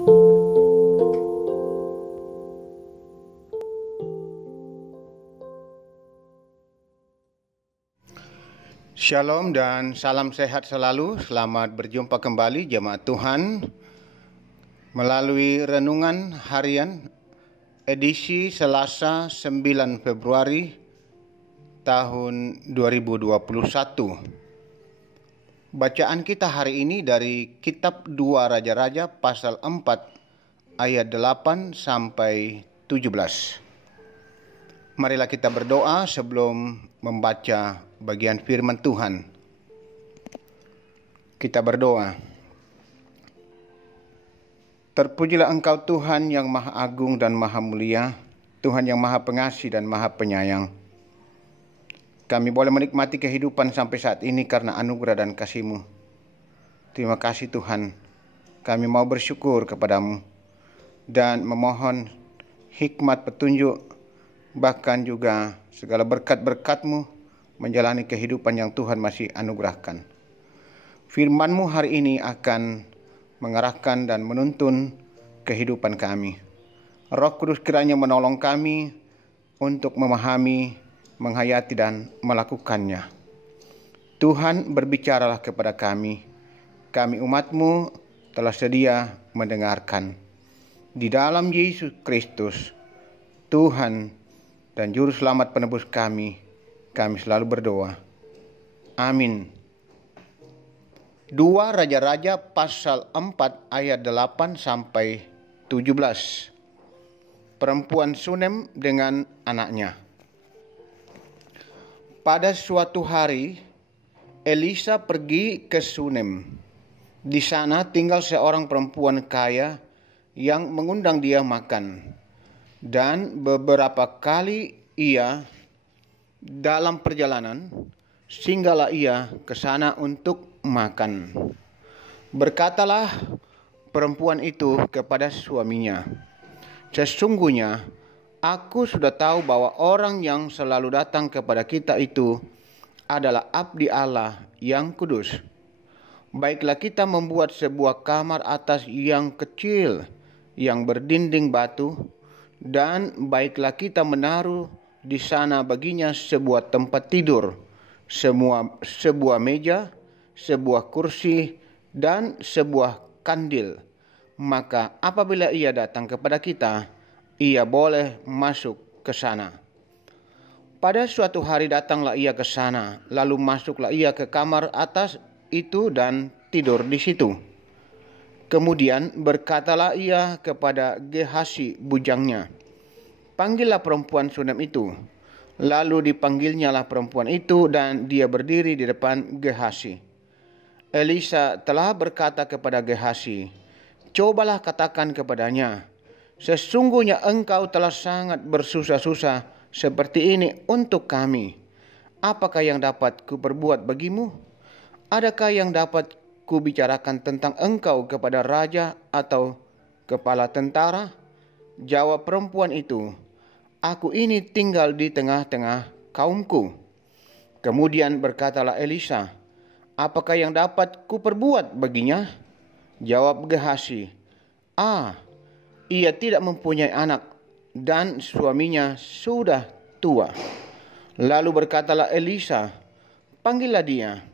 Shalom dan salam sehat selalu. Selamat berjumpa kembali jemaat Tuhan melalui renungan harian edisi Selasa 9 Februari tahun 2021. Bacaan kita hari ini dari kitab 2 Raja-Raja pasal 4 ayat 8 sampai 17. Marilah kita berdoa sebelum membaca bagian firman Tuhan. Kita berdoa. Terpujilah Engkau Tuhan yang Maha Agung dan Maha Mulia, Tuhan yang Maha Pengasih dan Maha Penyayang. Kami boleh menikmati kehidupan sampai saat ini karena anugerah dan kasih-Mu. Terima kasih Tuhan. Kami mau bersyukur kepadamu dan memohon hikmat petunjuk, bahkan juga segala berkat-berkat-Mu menjalani kehidupan yang Tuhan masih anugerahkan. Firman-Mu hari ini akan mengarahkan dan menuntun kehidupan kami. Roh Kudus kiranya menolong kami untuk memahami, menghayati dan melakukannya. Tuhan, berbicaralah kepada kami. Kami umat-Mu telah sedia mendengarkan. Di dalam Yesus Kristus, Tuhan dan Juru Selamat penebus kami selalu berdoa. Amin. 2 Raja-Raja pasal 4 ayat 8 sampai 17. Perempuan Sunem dengan anaknya. Pada suatu hari, Elisa pergi ke Sunem. Di sana tinggal seorang perempuan kaya yang mengundang dia makan. Dan beberapa kali ia dalam perjalanan singgahlah ia ke sana untuk makan. Berkatalah perempuan itu kepada suaminya, "Sesungguhnya aku sudah tahu bahwa orang yang selalu datang kepada kita itu adalah abdi Allah yang kudus. Baiklah kita membuat sebuah kamar atas yang kecil yang berdinding batu, dan baiklah kita menaruh di sana baginya sebuah tempat tidur, sebuah meja, sebuah kursi, dan sebuah kandil. Maka apabila ia datang kepada kita, ia boleh masuk ke sana." Pada suatu hari datanglah ia ke sana, lalu masuklah ia ke kamar atas itu dan tidur di situ. Kemudian berkatalah ia kepada Gehasi bujangnya, "Panggillah perempuan Sunem itu." Lalu dipanggilnyalah perempuan itu dan dia berdiri di depan Gehasi. Elisa telah berkata kepada Gehasi, "Cobalah katakan kepadanya, sesungguhnya engkau telah sangat bersusah-susah seperti ini untuk kami. Apakah yang dapat kuperbuat bagimu? Adakah yang dapat kubicarakan tentang engkau kepada raja atau kepala tentara?" Jawab perempuan itu, "Aku ini tinggal di tengah-tengah kaumku." Kemudian berkatalah Elisa, "Apakah yang dapat kuperbuat baginya?" Jawab Gehasi, "Ia tidak mempunyai anak dan suaminya sudah tua." Lalu berkatalah Elisa, "Panggillah dia."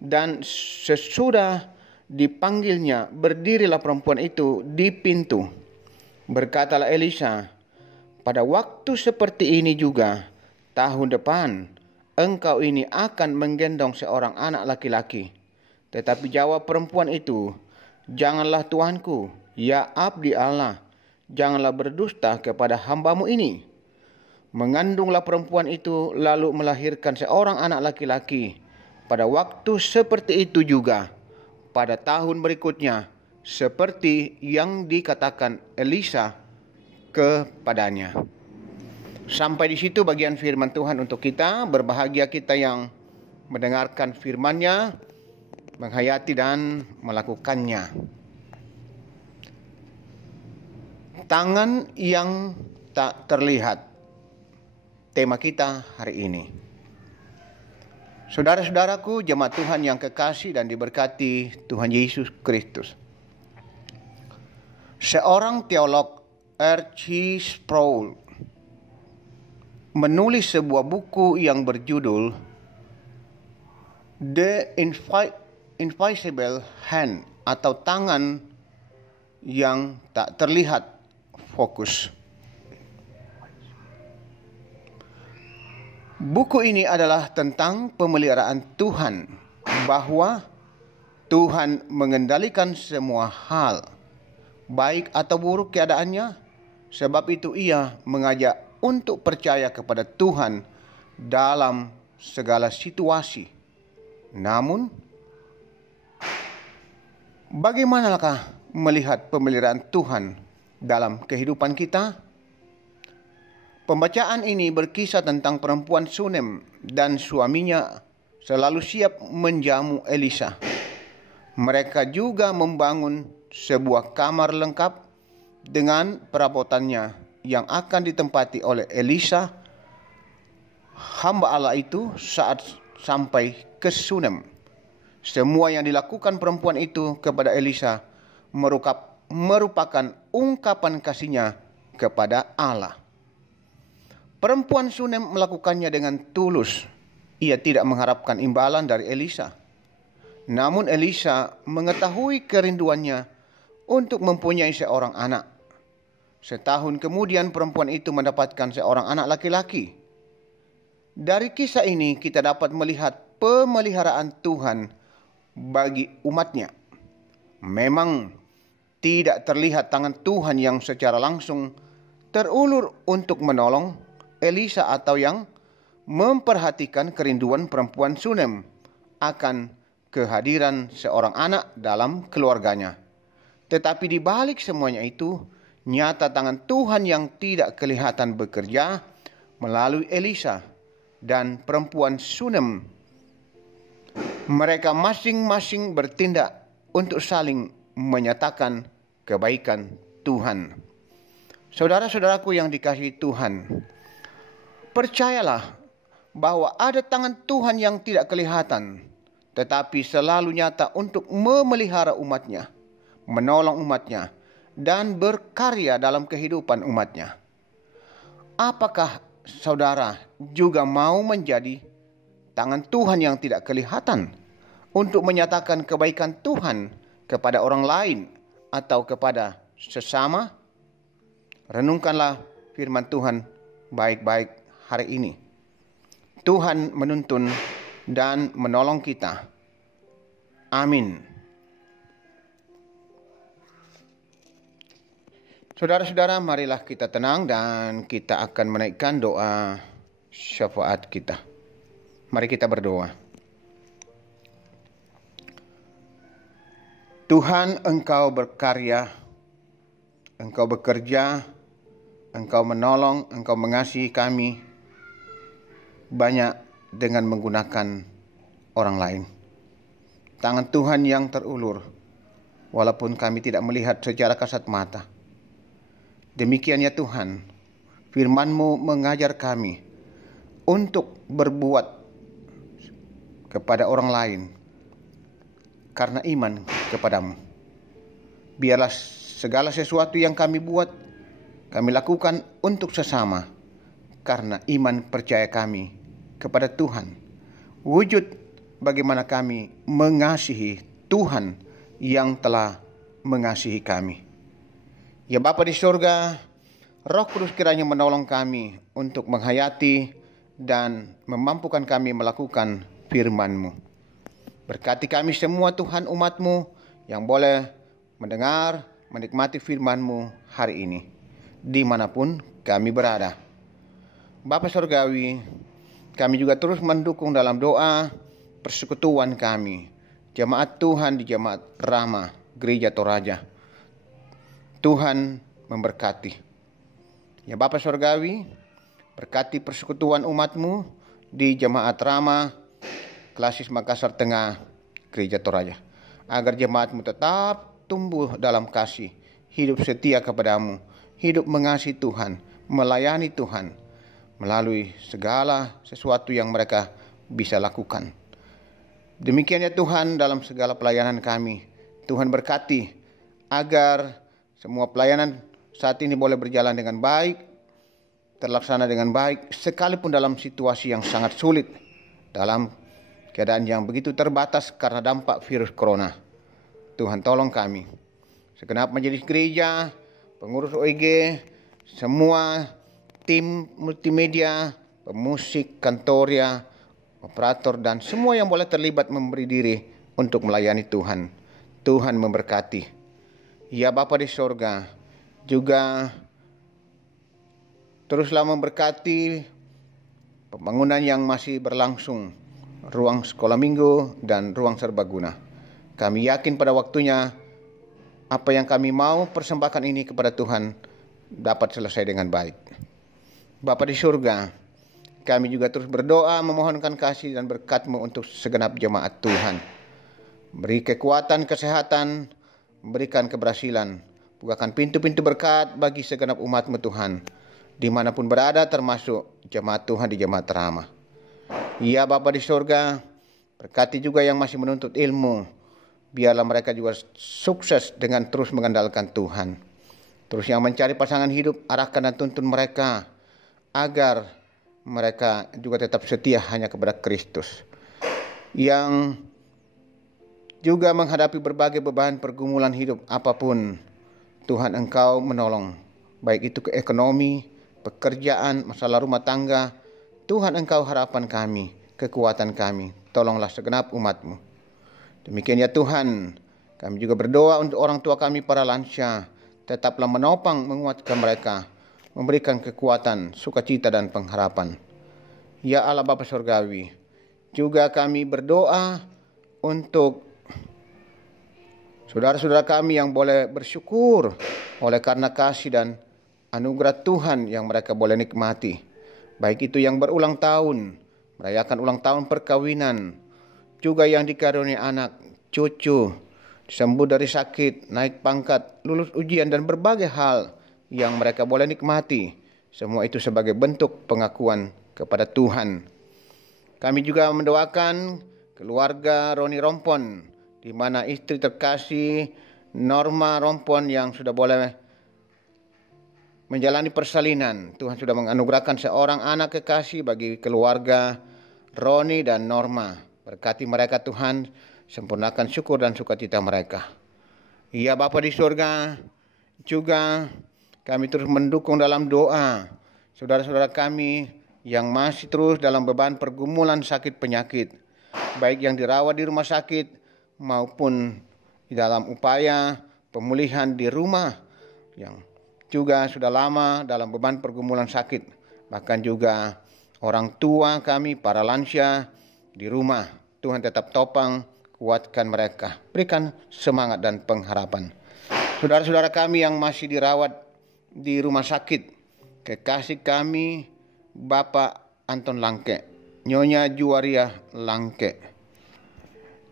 Dan sesudah dipanggilnya, berdirilah perempuan itu di pintu. Berkatalah Elisa, "Pada waktu seperti ini juga, tahun depan, engkau ini akan menggendong seorang anak laki-laki." Tetapi jawab perempuan itu, "Janganlah tuanku, ya abdi Allah, janganlah berdusta kepada hambamu ini." Mengandunglah perempuan itu lalu melahirkan seorang anak laki-laki. Pada waktu seperti itu juga, pada tahun berikutnya, seperti yang dikatakan Elisa kepadanya. Sampai di situ bagian firman Tuhan untuk kita. Berbahagia kita yang mendengarkan firman-Nya, menghayati dan melakukannya. Tangan yang tak terlihat. Tema kita hari ini. Saudara-saudaraku, jemaat Tuhan yang kekasih dan diberkati Tuhan Yesus Kristus. Seorang teolog, R.C. Sproul, menulis sebuah buku yang berjudul The Invisible Hand, atau tangan yang tak terlihat fokus. Buku ini adalah tentang pemeliharaan Tuhan, bahwa Tuhan mengendalikan semua hal, baik atau buruk keadaannya. Sebab itu ia mengajak untuk percaya kepada Tuhan dalam segala situasi. Namun, bagaimanakah melihat pemeliharaan Tuhan dalam kehidupan kita? Pembacaan ini berkisah tentang perempuan Sunem dan suaminya selalu siap menjamu Elisa. Mereka juga membangun sebuah kamar lengkap dengan perabotannya yang akan ditempati oleh Elisa, hamba Allah itu, saat sampai ke Sunem. Semua yang dilakukan perempuan itu kepada Elisa merupakan ungkapan kasihnya kepada Allah. Perempuan Sunem melakukannya dengan tulus. Ia tidak mengharapkan imbalan dari Elisa. Namun Elisa mengetahui kerinduannya untuk mempunyai seorang anak. Setahun kemudian perempuan itu mendapatkan seorang anak laki-laki. Dari kisah ini kita dapat melihat pemeliharaan Tuhan bagi umatnya. Memang tidak terlihat tangan Tuhan yang secara langsung terulur untuk menolong Elisa atau yang memperhatikan kerinduan perempuan Sunem akan kehadiran seorang anak dalam keluarganya. Tetapi di balik semuanya itu, nyata tangan Tuhan yang tidak kelihatan bekerja melalui Elisa dan perempuan Sunem. Mereka masing-masing bertindak untuk saling menyatakan kebaikan Tuhan. Saudara-saudaraku yang dikasihi Tuhan, percayalah bahwa ada tangan Tuhan yang tidak kelihatan, tetapi selalu nyata untuk memelihara umatnya, menolong umatnya, dan berkarya dalam kehidupan umatnya. Apakah saudara juga mau menjadi tangan Tuhan yang tidak kelihatan untuk menyatakan kebaikan Tuhan kepada orang lain atau kepada sesama? Renungkanlah firman Tuhan baik-baik hari ini. Tuhan menuntun dan menolong kita. Amin. Saudara-saudara, marilah kita tenang dan kita akan menaikkan doa syafaat kita. Mari kita berdoa. Tuhan, Engkau berkarya, Engkau bekerja, Engkau menolong, Engkau mengasihi kami banyak dengan menggunakan orang lain. Tangan Tuhan yang terulur, walaupun kami tidak melihat secara kasat mata. Demikian ya Tuhan, firman-Mu mengajar kami untuk berbuat kepada orang lain karena iman kepadamu. Biarlah segala sesuatu yang kami buat, kami lakukan untuk sesama karena iman percaya kami kepada Tuhan. Wujud bagaimana kami mengasihi Tuhan yang telah mengasihi kami. Ya Bapa di surga, Roh Kudus kiranya menolong kami untuk menghayati dan memampukan kami melakukan firman-Mu. Berkati kami semua Tuhan, umat-Mu yang boleh mendengar, menikmati firman-Mu hari ini, dimanapun kami berada. Bapa Surgawi, kami juga terus mendukung dalam doa persekutuan kami, jemaat Tuhan di Jemaat Rahmah Gereja Toraja. Tuhan memberkati. Ya Bapa Surgawi, berkati persekutuan umat-Mu di Jemaat Rahmah Klasis Makassar Tengah Gereja Toraja, agar jemaat-Mu tetap tumbuh dalam kasih, hidup setia kepadamu, hidup mengasihi Tuhan, melayani Tuhan melalui segala sesuatu yang mereka bisa lakukan. Demikian ya Tuhan, dalam segala pelayanan kami, Tuhan berkati agar semua pelayanan saat ini boleh berjalan dengan baik, terlaksana dengan baik, sekalipun dalam situasi yang sangat sulit, dalam keadaan yang begitu terbatas karena dampak virus corona. Tuhan tolong kami, segenap majelis gereja, pengurus OIG, semua tim multimedia, pemusik, kantoria, operator, dan semua yang boleh terlibat memberi diri untuk melayani Tuhan. Tuhan memberkati. Ya Bapa di sorga, juga teruslah memberkati pembangunan yang masih berlangsung, ruang sekolah minggu dan ruang serbaguna. Kami yakin pada waktunya apa yang kami mau persembahkan ini kepada Tuhan dapat selesai dengan baik. Bapa di surga, kami juga terus berdoa memohonkan kasih dan berkat-Mu untuk segenap jemaat Tuhan. Beri kekuatan, kesehatan, berikan keberhasilan, bukakan pintu-pintu berkat bagi segenap umat-Mu Tuhan, dimanapun berada, termasuk jemaat Tuhan di jemaat Ramah. Ya Bapa di surga, berkati juga yang masih menuntut ilmu, biarlah mereka juga sukses dengan terus mengandalkan Tuhan. Terus yang mencari pasangan hidup, arahkan dan tuntun mereka, agar mereka juga tetap setia hanya kepada Kristus. Yang juga menghadapi berbagai beban pergumulan hidup apapun, Tuhan Engkau menolong, baik itu ke ekonomi, pekerjaan, masalah rumah tangga. Tuhan Engkau harapan kami, kekuatan kami, tolonglah segenap umat-Mu. Demikian ya Tuhan, kami juga berdoa untuk orang tua kami para lansia, tetaplah menopang, menguatkan mereka, memberikan kekuatan, sukacita dan pengharapan. Ya Allah Bapa Surgawi, juga kami berdoa untuk saudara-saudara kami yang boleh bersyukur oleh karena kasih dan anugerah Tuhan yang mereka boleh nikmati. Baik itu yang berulang tahun, merayakan ulang tahun perkawinan, juga yang dikaruniai anak, cucu, sembuh dari sakit, naik pangkat, lulus ujian, dan berbagai hal yang mereka boleh nikmati. Semua itu sebagai bentuk pengakuan kepada Tuhan. Kami juga mendoakan keluarga Roni Rompon, di mana istri terkasih Norma Rompon yang sudah boleh menjalani persalinan. Tuhan sudah menganugerahkan seorang anak kekasih bagi keluarga Roni dan Norma. Berkati mereka Tuhan, sempurnakan syukur dan sukacita mereka. Ya Bapa di surga, juga kami terus mendukung dalam doa saudara-saudara kami yang masih terus dalam beban pergumulan sakit penyakit, baik yang dirawat di rumah sakit maupun di dalam upaya pemulihan di rumah, yang juga sudah lama dalam beban pergumulan sakit, bahkan juga orang tua kami para lansia di rumah. Tuhan tetap topang, kuatkan mereka, berikan semangat dan pengharapan. Saudara-saudara kami yang masih dirawat di rumah sakit, kekasih kami Bapak Anton Langke, Nyonya Juwaria Langke,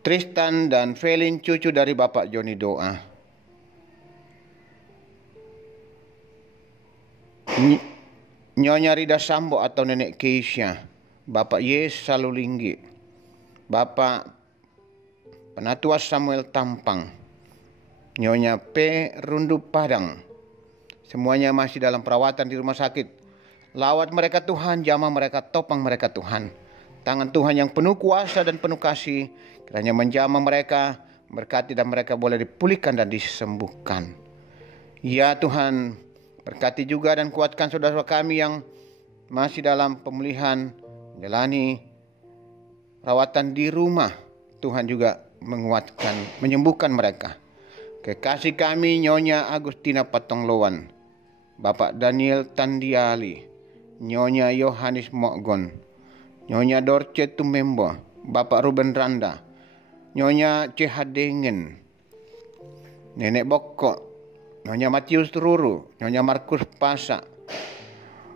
Tristan dan Felin cucu dari Bapak Joni Doa, Nyonya Rida Sambo atau Nenek Keisha, Bapak Yes Salulinggi, Bapak Penatua Samuel Tampang, Nyonya P. Rundu Padang. Semuanya masih dalam perawatan di rumah sakit. Lawat mereka Tuhan, jamah mereka, topang mereka Tuhan. Tangan Tuhan yang penuh kuasa dan penuh kasih, kiranya menjamah mereka, berkati dan mereka boleh dipulihkan dan disembuhkan. Ya Tuhan, berkati juga dan kuatkan saudara kami yang masih dalam pemulihan, menjalani rawatan di rumah. Tuhan juga menguatkan, menyembuhkan mereka. Kekasih kami Nyonya Agustina Patonglowan, Bapak Daniel Tandiali, Nyonya Yohanes Mokgon, Nyonya Dorce Tumembo, Bapak Ruben Randa, Nyonya Cehadengen, Nenek Bokko, Nyonya Matius Ruru, Nyonya Markus Pasa,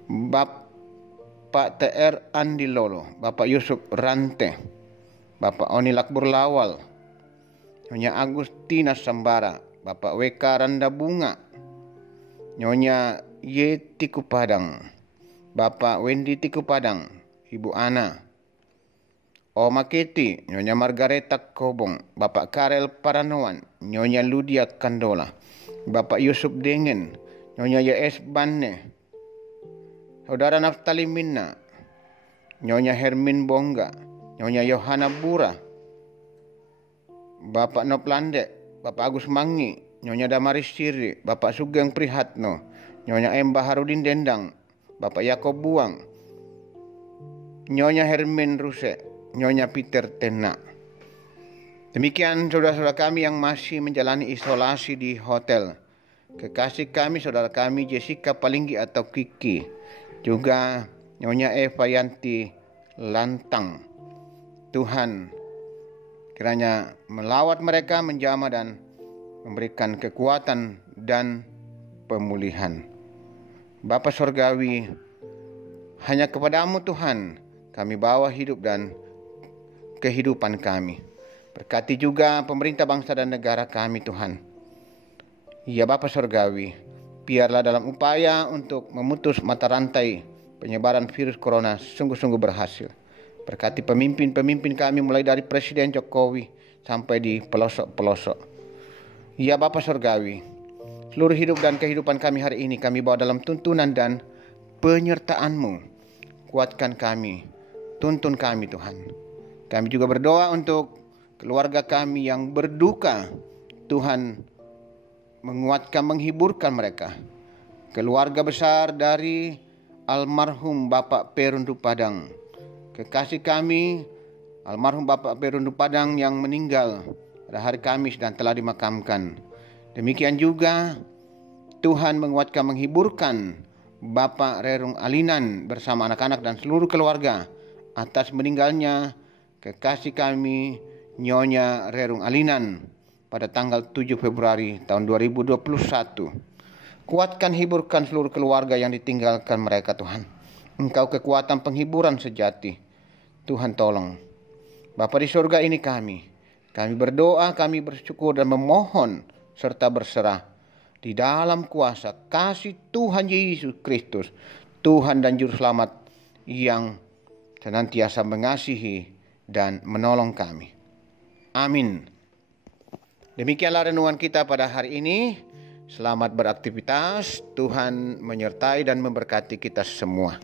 Bapak TR Andi Lolo, Bapak Yusuf Rante, Bapak Oni Lakbur Lawal, Nyonya Agustina Sambara, Bapak WK Randa Bunga, Nyonya Yeti Kupadang, Bapak Wendy Tiku Padang, Ibu Ana, Oma Keti, Nyonya Margareta Kobong, Bapak Karel Paranoan, Nyonya Ludia Kandola, Bapak Yusuf Dingen, Nyonya Y.S. Banne, Saudara Naftali Minna, Nyonya Hermin Bongga, Nyonya Yohana Bura, Bapak Noplande, Bapak Agus Mangi, Nyonya Damaris Siri, Bapak Sugeng Prihatno, Nyonya M. Baharudin Dendang, Bapak Yakob Buang, Nyonya Hermin Ruse, Nyonya Peter Tena. Demikian saudara-saudara kami yang masih menjalani isolasi di hotel. Kekasih kami, saudara kami Jessica Palinggi atau Kiki, juga Nyonya Eva Yanti Lantang. Tuhan kiranya melawat mereka, menjamah dan memberikan kekuatan dan pemulihan. Bapa Surgawi, hanya kepadamu Tuhan kami bawa hidup dan kehidupan kami. Berkati juga pemerintah bangsa dan negara kami Tuhan. Ya Bapa Surgawi, biarlah dalam upaya untuk memutus mata rantai penyebaran virus corona sungguh-sungguh berhasil. Berkati pemimpin-pemimpin kami mulai dari Presiden Jokowi sampai di pelosok-pelosok. Ya Bapa Surgawi, seluruh hidup dan kehidupan kami hari ini kami bawa dalam tuntunan dan penyertaan-Mu. Kuatkan kami, tuntun kami Tuhan. Kami juga berdoa untuk keluarga kami yang berduka. Tuhan menguatkan, menghiburkan mereka. Keluarga besar dari almarhum Bapak Perundu Padang. Kekasih kami, almarhum Bapak Perundu Padang yang meninggal pada hari Kamis dan telah dimakamkan. Demikian juga Tuhan menguatkan, menghiburkan Bapak Rerung Alinan bersama anak-anak dan seluruh keluarga atas meninggalnya kekasih kami Nyonya Rerung Alinan pada tanggal 7 Februari tahun 2021. Kuatkan, hiburkan seluruh keluarga yang ditinggalkan mereka Tuhan. Engkau kekuatan penghiburan sejati. Tuhan tolong. Bapa di surga ini kami berdoa, kami bersyukur dan memohon serta berserah di dalam kuasa kasih Tuhan Yesus Kristus, Tuhan dan Juru Selamat yang senantiasa mengasihi dan menolong kami. Amin. Demikianlah renungan kita pada hari ini. Selamat beraktivitas. Tuhan menyertai dan memberkati kita semua.